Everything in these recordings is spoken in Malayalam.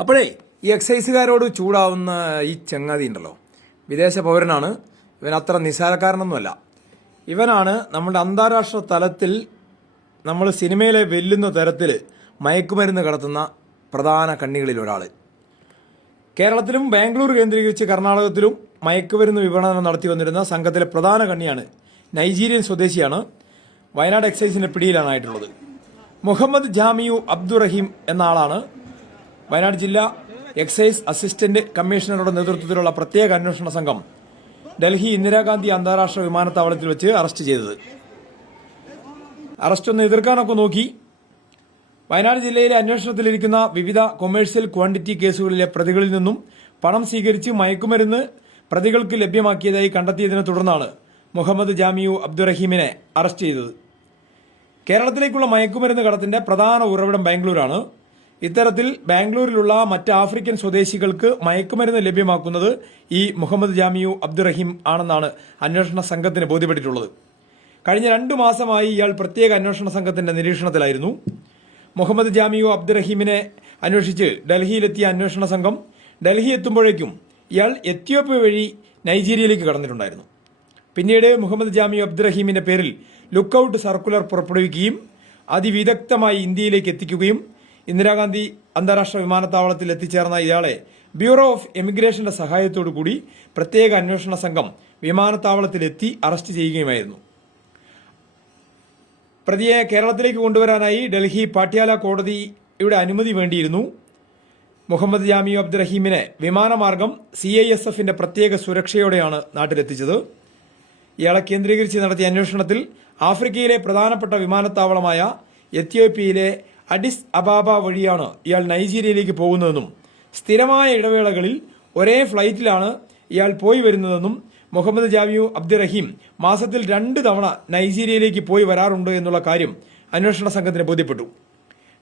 അപ്പോഴേ ഈ എക്സൈസുകാരോട് ചൂടാവുന്ന ഈ ചങ്ങാതി ഉണ്ടല്ലോ, വിദേശ പൗരനാണ് ഇവൻ. അത്ര നിസ്സാരക്കാരനൊന്നുമല്ല. ഇവനാണ് നമ്മുടെ അന്താരാഷ്ട്ര തലത്തിൽ നമ്മൾ സിനിമയിലെ വെല്ലുന്ന തരത്തിൽ മയക്കുമരുന്ന് കടത്തുന്ന പ്രധാന കണ്ണികളിൽ ഒരാൾ. കേരളത്തിലും ബാംഗ്ലൂർ കേന്ദ്രീകരിച്ച് കർണാടകത്തിലും മയക്കുമരുന്ന് വിപണനം നടത്തി വന്നിരുന്ന സംഘത്തിലെ പ്രധാന കണ്ണിയാണ്. നൈജീരിയൻ സ്വദേശിയാണ്. വയനാട് എക്സൈസിന്റെ പിടിയിലാണായിട്ടുള്ളത്. മുഹമ്മദ് ജാമിയു അബ്ദുറഹീം എന്ന ആളാണ് വയനാട് ജില്ലാ എക്സൈസ് അസിസ്റ്റന്റ് കമ്മീഷണറുടെ നേതൃത്വത്തിലുള്ള പ്രത്യേക അന്വേഷണ സംഘം ഡൽഹി ഇന്ദിരാഗാന്ധി അന്താരാഷ്ട്ര വിമാനത്താവളത്തിൽ വെച്ച് അറസ്റ്റ് ചെയ്തത്. അറസ്റ്റ് ഒന്ന് എതിർക്കാനൊക്കെ നോക്കി. വയനാട് ജില്ലയിലെ അന്വേഷണത്തിലിരിക്കുന്ന വിവിധ കൊമേഴ്സ്യൽ ക്വാണ്ടിറ്റി കേസുകളിലെ പ്രതികളിൽ നിന്നും പണം സ്വീകരിച്ച് മയക്കുമരുന്ന് പ്രതികൾക്ക് ലഭ്യമാക്കിയതായി കണ്ടെത്തിയതിനെ തുടർന്നാണ് മുഹമ്മദ് ജാമിയു അബ്ദുറഹീമിനെ അറസ്റ്റ് ചെയ്തത്. കേരളത്തിലേക്കുള്ള മയക്കുമരുന്ന് കടത്തിന്റെ പ്രധാന ഉറവിടം ബാംഗ്ലൂരാണ്. ഇത്തരത്തിൽ ബാംഗ്ലൂരിലുള്ള മറ്റ് ആഫ്രിക്കൻ സ്വദേശികൾക്ക് മയക്കുമരുന്ന് ലഭ്യമാക്കുന്നത് ഈ മുഹമ്മദ് ജാമിയു അബ്ദുറഹീം ആണെന്നാണ് അന്വേഷണ സംഘത്തിന് ബോധ്യപ്പെട്ടിട്ടുള്ളത്. കഴിഞ്ഞ 2 മാസമായി ഇയാൾ പ്രത്യേക അന്വേഷണ സംഘത്തിന്റെ നിരീക്ഷണത്തിലായിരുന്നു. മുഹമ്മദ് ജാമിയു അബ്ദുറഹീമിനെ അന്വേഷിച്ച് ഡൽഹിയിലെത്തിയ അന്വേഷണ സംഘം ഡൽഹി എത്തുമ്പോഴേക്കും ഇയാൾ എത്യോപ്യ വഴി നൈജീരിയയിലേക്ക് കടന്നിട്ടുണ്ടായിരുന്നു. പിന്നീട് മുഹമ്മദ് ജാമിയു അബ്ദുറഹീമിന്റെ പേരിൽ ലുക്കൌട്ട് സർക്കുലർ പുറപ്പെടുവിക്കുകയും അതിവിദഗ്ധമായി ഇന്ത്യയിലേക്ക് എത്തിക്കുകയും ഇന്ദിരാഗാന്ധി അന്താരാഷ്ട്ര വിമാനത്താവളത്തിൽ എത്തിച്ചേർന്ന ഇയാളെ ബ്യൂറോ ഓഫ് എമിഗ്രേഷന്റെ സഹായത്തോടുകൂടി പ്രത്യേക അന്വേഷണ സംഘം വിമാനത്താവളത്തിലെത്തി അറസ്റ്റ് ചെയ്യുകയുമായിരുന്നു. പ്രതിയെ കേരളത്തിലേക്ക് കൊണ്ടുവരാനായി ഡൽഹി പാട്യാല കോടതിയുടെ അനുമതി വേണ്ടിയിരുന്നു. മുഹമ്മദ് ജാമിയു അബ്ദുറഹീമിനെ വിമാനമാർഗം CISFന്റെ പ്രത്യേക സുരക്ഷയോടെയാണ് നാട്ടിലെത്തിച്ചത്. ഇയാളെ കേന്ദ്രീകരിച്ച് നടത്തിയ അന്വേഷണത്തിൽ ആഫ്രിക്കയിലെ പ്രധാനപ്പെട്ട വിമാനത്താവളമായ എത്യോപ്യയിലെ അഡിസ് അബാബ വഴിയാണ് ഇയാൾ നൈജീരിയയിലേക്ക് പോകുന്നതെന്നും സ്ഥിരമായ ഇടവേളകളിൽ ഒരേ ഫ്ലൈറ്റിലാണ് ഇയാൾ പോയി വരുന്നതെന്നും മുഹമ്മദ് ജാമിയു അബ്ദുറഹീം മാസത്തിൽ 2 തവണ നൈജീരിയയിലേക്ക് പോയി വരാറുണ്ട് എന്നുള്ള കാര്യം അന്വേഷണ സംഘത്തിന് ബോധ്യപ്പെട്ടു.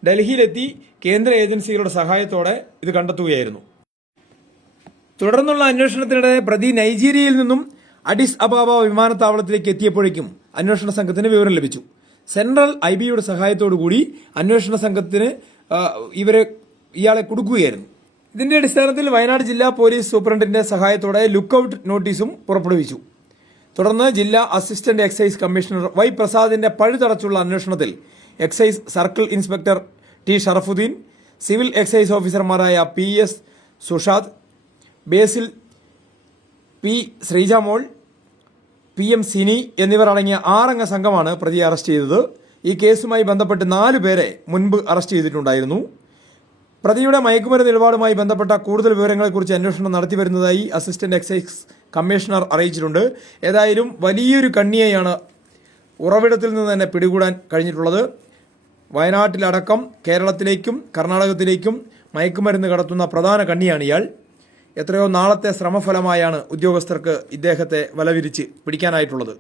ഡൽഹിയിലെത്തി കേന്ദ്ര ഏജൻസികളുടെ സഹായത്തോടെ ഇത് കണ്ടെത്തുകയായിരുന്നു. തുടർന്നുള്ള അന്വേഷണത്തിനിടെ പ്രതി നൈജീരിയയിൽ നിന്നും അഡിസ് അബാബ വിമാനത്താവളത്തിലേക്ക് എത്തിയപ്പോഴേക്കും അന്വേഷണ സംഘത്തിന് വിവരം ലഭിച്ചു. സെൻട്രൽ IBയുടെ സഹായത്തോടുകൂടി അന്വേഷണ സംഘത്തിന് ഇയാളെ കൊടുക്കുകയായിരുന്നു. ഇതിന്റെ അടിസ്ഥാനത്തിൽ വയനാട് ജില്ലാ പോലീസ് സൂപ്രണ്ടിന്റെ സഹായത്തോടെ ലുക്കൌട്ട് നോട്ടീസും പുറപ്പെടുവിച്ചു. തുടർന്ന് ജില്ലാ അസിസ്റ്റന്റ് എക്സൈസ് കമ്മീഷണർ Y പ്രസാദിന്റെ പഴുതടച്ചുള്ള അന്വേഷണത്തിൽ excise circle inspector T Sharafuddin, civil excise ഓഫീസർമാരായ PS Sushad, Basil P Sreejamol, PM Sini എന്നിവർ അടങ്ങിയ 6 അംഗ സംഘമാണ് പ്രതിയെ അറസ്റ്റ് ചെയ്തത്. ഈ കേസുമായി ബന്ധപ്പെട്ട് 4 പേരെ മുൻപ് അറസ്റ്റ് ചെയ്തിട്ടുണ്ടായിരുന്നു. പ്രതിയുടെ മയക്കുമരുന്ന് ഇടപാടുമായി ബന്ധപ്പെട്ട കൂടുതൽ വിവരങ്ങളെക്കുറിച്ച് അന്വേഷണം നടത്തിവരുന്നതായി അസിസ്റ്റന്റ് എക്സൈസ് കമ്മീഷണർ അറിയിച്ചിട്ടുണ്ട്. ഏതായാലും വലിയൊരു കണ്ണിയെയാണ് ഉറവിടത്തിൽ നിന്ന് തന്നെ പിടികൂടാൻ കഴിഞ്ഞിട്ടുള്ളത്. വയനാട്ടിലടക്കം കേരളത്തിലേക്കും കർണാടകത്തിലേക്കും മയക്കുമരുന്ന് കടത്തുന്ന പ്രധാന കണ്ണിയാണ് ഇയാൾ. എത്രയോ നാളത്തെ ശ്രമഫലമായാണ് ഉദ്യോഗസ്ഥർക്ക് ഇദ്ദേഹത്തെ വലവിരിച്ച് പിടിക്കാനായിട്ടുള്ളത്.